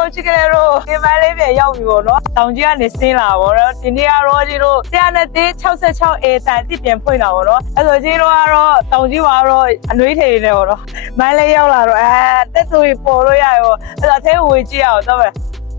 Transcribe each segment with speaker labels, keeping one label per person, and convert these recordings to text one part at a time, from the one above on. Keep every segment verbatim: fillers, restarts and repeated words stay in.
Speaker 1: တို့ချစ်ကလေးတို့ဒီမလေးပြန်ရောက်ပြီပေါ့နော်တောင်ကြီးကနေဆင်းလာပေါ့နော်ဒီနေ့ကတော့ကြီးတို့တရားနဲ့တင်း၆၆ A တန်တစ်ပြန်ဖွင့်တာပေါ့နော်အဲ့ဆိုကြီးတို့ကတော့တောင်ကြီးမှာတော့အနှွေးထည်နေပေါ့နော်မန်းလေးရောက်လာတော့အဲတက်သူကြီးပေါ်လို့ရရောအဲ့ဒါအသေးဝေကြည့်အောင်တော့ပဲ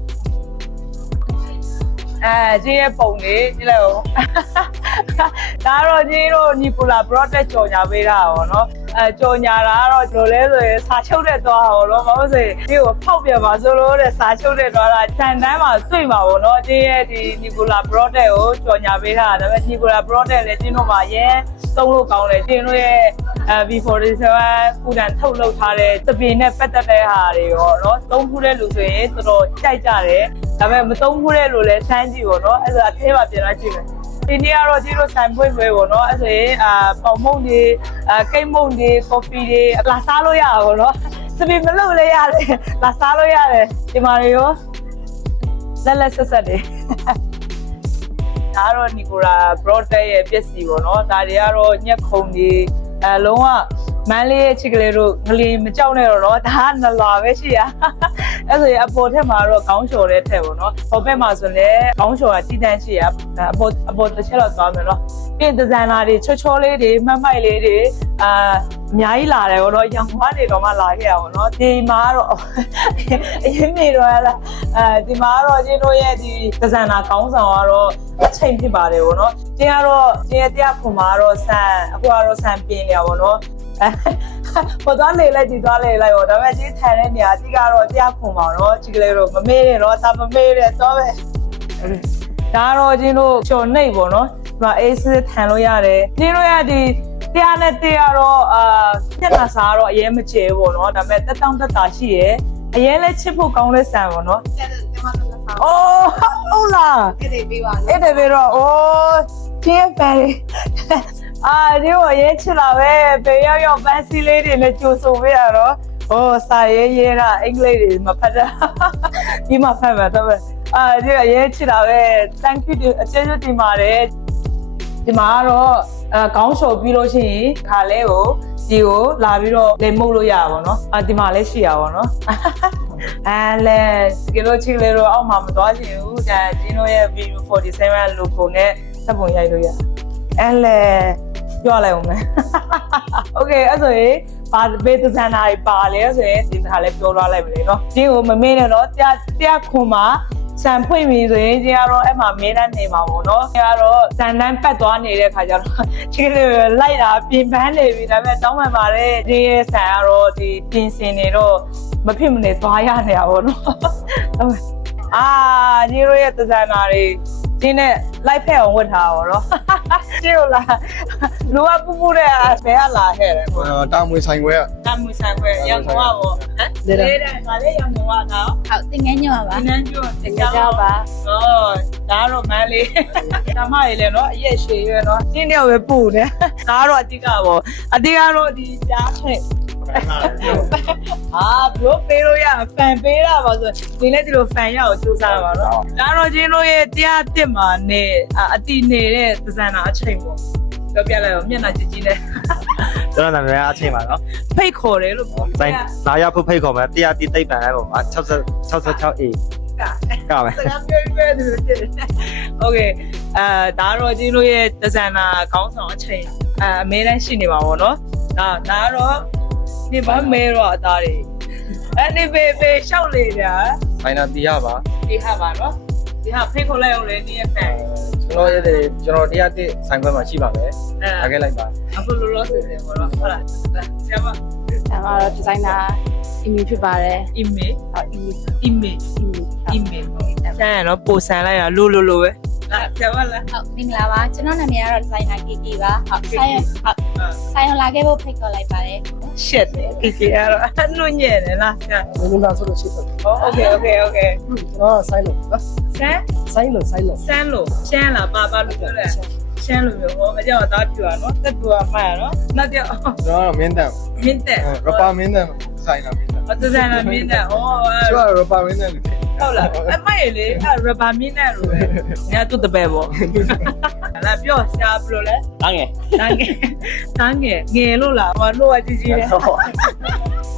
Speaker 1: အဲကြီးရဲ့ပုံလေးကြည့်လိုက်ဦးဒါတော့ကြီးတို့နီပူလာ product ကြော်ညာပေးတာပေါ့နော်အဲကြော်ညာတာကတော့ကျွန်တော်လဲဆိုရင်စာချုပ်တဲ့သွားပေါ့နော်ဘာလို့ဆိုရင်ဒီကိုဖောက်ပြန်ပါဆိုလို့တဲ့စာချုပ်တဲ့သွားတာခြံတန်းမှာတွေ့မှာပေါ့နော်ကြီးရဲ့ဒီနီပူလာ product ကိုကြော်ညာပေးတာဒါပေမဲ့နီပူလာ product လည်းကျင်းတို့မှာရဲသုံးလို့ကောင်းတယ်ကျင်းတို့ရဲ့အဲ V ၄၇ ကုဒန်ထုတ်လုပ်ထားတဲ့သပင်နဲ့ပတ်သက်တဲ့ဟာတွေရောနော်သုံးခုတဲ့လူဆိုရင်တော်တော်ကြိုက်ကြတယ်ဒါပေမဲ့မသုံးခုတဲ့လူလည်းစမ်းကြည့်ပေါ့နော်အဲ့ဒါအသေးပါပြန်လာကြည့်မယ်ဒီနေ့ကတော့ဒီလိုဆိုင်ပွင့်ပွဲပေါ့နော်အဲ့ဆိုရင်အာပေါင်မုန့်တွေအာကိတ်မုန့်တွေကော်ဖီတွေလာစားလို့ရတာပေါ့နော်စပင်မလုပ်လည်းရတယ်လာစားလို့ရတယ်ဒီမှာရောလက်လက်ဆက်ဆက်တွေဒါတော့နီကိုလာ product ရဲ့ပစ္စည်းပေါ့နော်ဒါတွေကတော့ညက်ခုံတွေအဲလုံးဝမန်းလေးရဲ့ချစ်ကလေးတို့ငလီမကြောက်နဲ့တော့နော်ဒါကနလာပဲရှိရအဲ့ဆိုရင်အပေါ်ထက်မှာတော့ခေါင်းလျှော်တဲ့ထက်ပေါ့နော်ဟောဘက်မှာဆိုလည်းခေါင်းလျှော်ကတည်တန်းရှိရအပေါ်အပေါ်တစ်ချက်တော့သွားမယ်နော်ပြီးဒီဇိုင်နာတွေချောချောလေးတွေမှတ်မိုက်လေးတွေအာအများကြီးလာတယ်ပေါ့နော်ရောင်မတွေတော့မှလာခဲ့ရပါပေါ့နော်ဒီမှာတော့အရင်နေတော့လားအဲဒီမှာတော့ကျင်းတို့ရဲ့ဒီဒီဇိုင်နာခေါင်းဆောင်ကတော့အချိန်ဖြစ်ပါတယ်ပေါ့နော်ကျင်းကတော့ကျင်းရဲ့တရားခွန်မှာတော့ဆန်အခုကတော့ဆန်ပြင်းနေရပါပေါ့နော်ပေါ်သွားလေလိုက်ဒီသွားလေလိုက်တော့ဒါပေမဲ့ကြီးထိုင်တဲ့နေရာအတိကတော့တရားခွန်ပါတော့ကြီးကလေးတို့မမေးနဲ့တော့ဒါမမေးနဲ့တော့ပဲဒါတော့ကျင်းတို့ချော်နှိပ်ပေါ့နော်ဒီမှာအေးစစ်ထိုင်လို့ရတယ်ကျင်းတို့ရဒီတရားနဲ့တရားတော့အာညက်လာစားတော့အရင်မကျဲပေါ့နော်ဒါပေမဲ့တက်တောင့်တက်တာရှိရယ်အရင်လဲချစ်ဖို့ကောင်းတဲ့ဆန်ပေါ့နော်အိုးဟုတ်လားအဲ့ဒါပေးပါလို့အဲ့ဒါပေးတော့အိုးကျင်းဖန်အာဒီကိုရဲချစ်လာပဲဘေးရောက်ရောက်ပန်းစီလေးတွေနဲ့ကြိုဆိုပေးရတော့ဟိုစာရေးရေးတာအင်္ဂလိပ်တွေမဖတ်တာဒီမှာဖတ်မှာတော့အာဒီကရဲချစ်လာပဲ thank you အကျေးဇူးတင်ပါတယ်ဒီမှာကတော့အဲခေါင်းလျှော်ပြီးလို့ရှိရင်ခါလဲကိုဒီကိုလာပြီးတော့လေမှုတ်လို့ရပါဘောနော်အာဒီမှာလည်းရှိရပါဘောနော်အဲလဲဒီလိုချစ်လေတော့အောက်မှာမသွားချင်ဘူးဒါကျင်းတို့ရဲ့ V ၄၇ logo နဲ့စပ်ပုံရိုက်လို့ရအဲလဲပြောလိုက်အောင်မယ်โอเคအဲ့ဆိုရင်ဘာဘေးသဇန်နာတွေပါလဲဆိုရင်ဒီတစ်ခါလေးပြောသွားလိုက်မလဲเนาะဒီကိုမမေ့နဲ့တော့တရားတရားခွန်မှာစံဖွင့်ပြီဆိုရင်ကျကတော့အဲ့မှာမင်းတန်းနေမှာပေါ့เนาะကျကတော့စံတန်းပတ်သွားနေတဲ့ခါကျတော့ချစ်လေးလိုက်တာပြင်ပန်းနေပြီဒါပေမဲ့တောင်းပန်ပါတယ်ဒီရဲ့စံကတော့ဒီပြင်ဆင်နေတော့မဖြစ်မနေသွားရနေတာပေါ့เนาะအာဒီလိုရဲ့သဇန်နာတွေဒီနဲ့လိုက်ဖက်အောင်ဝတ်ထားပါတော့ကျို့လားလူကပူပူတဲ့ဘယ်ကလာခဲ့တယ်ပေါ့
Speaker 2: တာမွေဆိုင်ခွဲက
Speaker 1: တာမွေဆိုင်ခွဲရန်ကုန်ကပေါ့ဟမ်လေးတဲ့ဒါလေးရန်ကုန်ကတော့
Speaker 3: ဟုတ်တင်ငန်းညွန့်ပါ
Speaker 1: တင်ငန်းညွန့်တင်ကြောက်ပါဟောဒါတော့မန်းလေးဓမ္မလေးလည်းနော်အရက်ရှည်ရွယ်နော်ကျင်းတော့ပဲပူတယ်ဒါကတော့အတိကပေါ့အတိကတော့ဒီကြားထက်အာဘလို့ပေးလို့ရဖန်ပေးတာပါဆိုဒီလည်းဒီလိုဖန်ရအောင်စူးစမ်းပါတော့ဒါတော့ကျင်းတို့ရဲ့တရားတစ်မှာနေအတိနေတဲ့သဇန်နာအချိန်ပေါ့ပြောပြလိုက်တော့မျက်နှာကြည့်ကြည့်နဲ့
Speaker 2: ကျွန်တော်နာမည်အချိန်ပါနော်
Speaker 1: ဖိတ်ခေါ်တယ်လို့ပေါ့
Speaker 2: ဆိုင်လာရဖို့ဖိတ်ခေါ်မယ်တရားတိသိပ္ပံအဲ့ပေါ့မှာ၆၆ A ကမယ်
Speaker 1: စကားပြောပြတယ်လို့ဖြစ်တယ်โอเคအဲဒါတော့ကျင်းတို့ရဲ့သဇန်နာခေါင်းဆောင်အချိန်အဲအမဲတန်းရှိနေပါပေါ့နော်ဒါဒါတော့ဒီဘာမဲတော့အသားတွေအဲ့ဒီဘေဘေရှောက်လေတာ
Speaker 2: ဆိုင်နာတီးရပါ
Speaker 1: ဒီဟာပါနော်ဒီဟာဖိတ်ခေါ်လိုက်အောင်လေဒီရဲ့ဖန်
Speaker 2: ကျွန်တော်ရဲ့ကျွန်တော်တရားတိဆိုင်ခွဲမှာရှိပါမယ်ထားခဲ့လိုက်ပါ
Speaker 1: အခုလောလောဆယ်ဆယ်ပေါ့နော်ဟုတ်လားဆရာမ
Speaker 3: ဒါမှတော့ဒီဇိုင်နာအီမီဖြစ်ပါတယ်
Speaker 1: အီမီ
Speaker 3: ဟုတ်အီမီ
Speaker 1: အီမီအီမီဆန်ရနော်ပိုဆန်လိုက်တာလိုလိုလိုပဲလာဆရာမလား
Speaker 3: ဟုတ်မင်္ဂလာပါကျွန်တော်နာမည်ကတော့ဒီဇိုင်နာ ကေ ကေ ပါဟုတ်ဆိုင်ဟုတ်ဆိုင်လာခဲ့ဖို့ဖိတ်ခေါ်လိုက်ပါတယ်
Speaker 1: shit ကေ ကေ ကတော့အနှုတ်ညံ့တယ်လားဆရာ
Speaker 4: မင်းသားဆိုလို့ရှိတယ်
Speaker 1: ။โอเคโอเคโอเค
Speaker 4: ကျွန်တော်ဆိုင်လို့
Speaker 1: ဆန်း
Speaker 4: ဆိုင်လို့ဆိုင်လို့
Speaker 1: ဆန်းလို့ရှမ်းလားပါပါလို့ပြောတယ်ရှမ်းလို့မျိုးဟောမကြောက်သားပြူရနော်တက်ပြူရမှရနော်နောက်ပြော
Speaker 2: ကျွန်တော်မင်းတန်
Speaker 1: မင်းတန်
Speaker 2: ရပါမင်းတန်ဆိုင်နာမင်းတန်
Speaker 1: အတဇန်နာမင်းတန်ဩ
Speaker 2: ကျွတ်ရပါမင်းတန်
Speaker 1: ဟုတ်လားအမိုက်လေရပါမင်းတန်လို့ညတူတပည့်ပေါ့လာပြောဆရာဘလို့လဲ
Speaker 2: တန်းငယ်
Speaker 1: တန်းငယ်တန်းငယ်ငယ်လို့လားဟောလို့အကြီးကြီးလဲ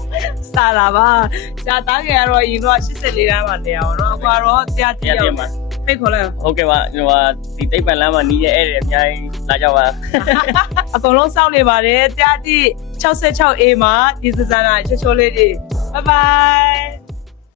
Speaker 1: စားလာပါဆရာတားငယ်ကတော့ရင်တော့၈၄တန်းမှာနေအောင်နော်အခုကတော့တရားတိရောက်ဖိတ်ခေါ်လိုက်
Speaker 5: ဟုတ်ကဲ့ပါကျွန်တော်ဒီတိတ်ပန်လမ်းမှာနီးရဲ့အဲ့ဒီအများကြီးလာကြပါ
Speaker 1: အကုန်လုံးစောင့်နေပါတယ်တရားတိ၆၆ A မှာဒီစစနာချိုချိုလေးတွေဘိုင်ဘိုင်